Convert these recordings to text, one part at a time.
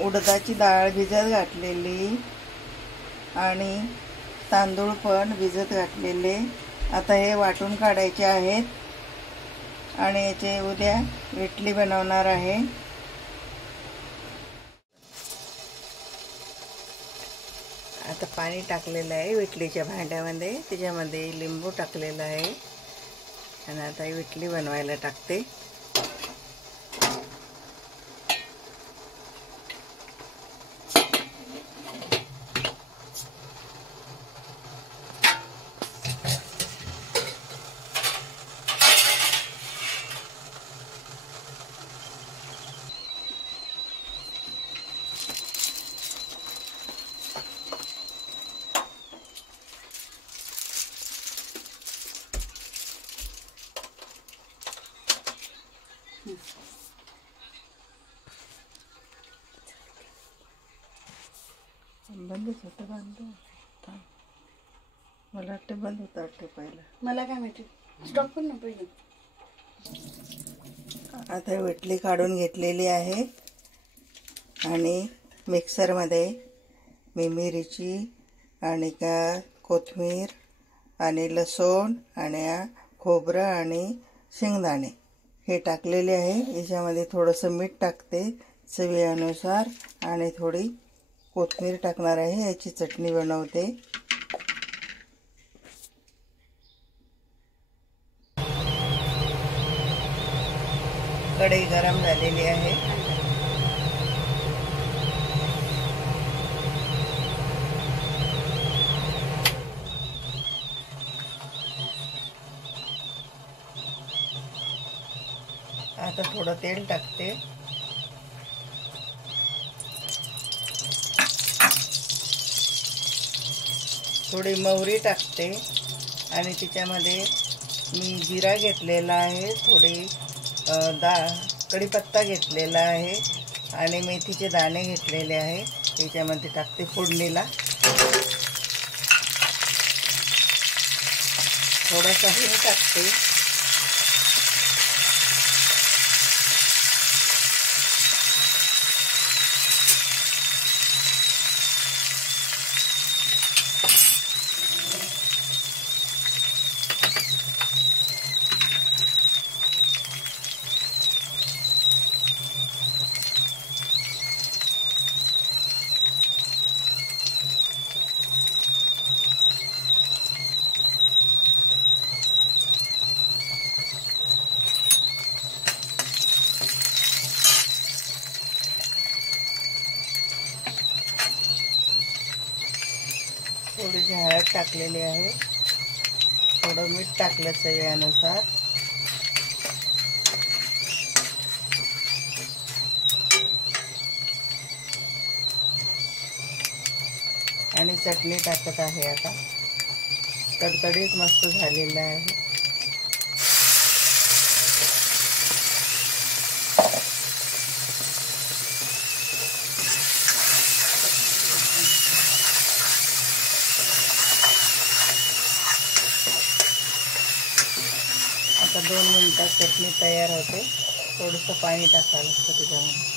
उडदाची डाळ भिजत घातलेली आणि तांदूळ पण भिजत घातलेले. आता हे वाटून काढायचे आहेत आणि याचे उद्या इडली बनवणार आहे. आता पाणी टाकलेलं आहे इडलीच्या भांड्यामध्ये, त्याच्यामध्ये लिंबू टाकलेलं आहे आणि आता इडली बनवायला टाकते. बंदच होतं. मला वाटतं बंद होतं वाटतं पहिलं. मला काय माहिती, स्टॉप पण ना पहिलं. आता इडली काढून घेतलेली आहे आणि मिक्सरमध्ये मी मिरची आणि कोथिंबीर आणि लसूण आणि खोबरं आणि शेंगदाणे हे टाकलेले आहे. याच्यामध्ये थोडंसं मीठ टाकते चवीनुसार आणि थोडी कोथिंबीर टाकणार आहे. याची चटणी बनवते. कढई गरम झालेली आहे. आता थोडं तेल टाकते. थोडी मोहरी टाकते आणि त्याच्यामध्ये मी जिरा घेतलेला आहे, थोडी कढीपत्ता घेतलेला आहे आणि मेथीचे दाणे घेतलेले आहे. त्याच्यामध्ये टाकते फोडणीला. थोडासा हिंग टाकते. थोडीशी हळद टाकलेली आहे. थोडं मीठ टाकलं चवीनुसार. आणि चटणी टाकत आहे. आता कडकडीत मस्त झालेलं आहे. आता 2 मिनिटात चटणी तयार होते. थोडंसं पाणी टाकायला लागतं त्याच्यामध्ये.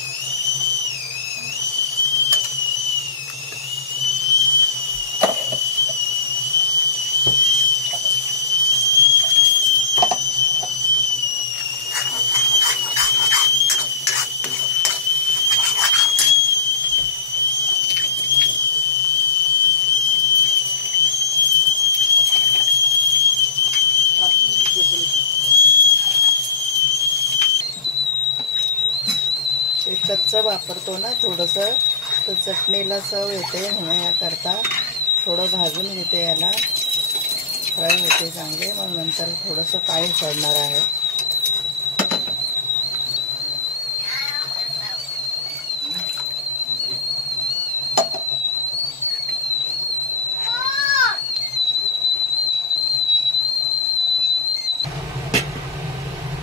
कच्चं वापरतो ना थोडंसं, तर चटणीला चव येते म्हणून याकरता थोडं भाजून घेते. याला फ्राय होते चांगले. मग नंतर थोडंसं पाणी सोडणार आहे.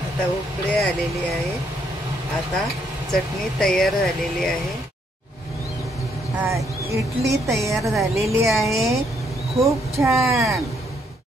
आता उकळी आलेली आहे. आता चटणी तयार झालेली आहे. इडली तयार झालेली आहे. खूप छान.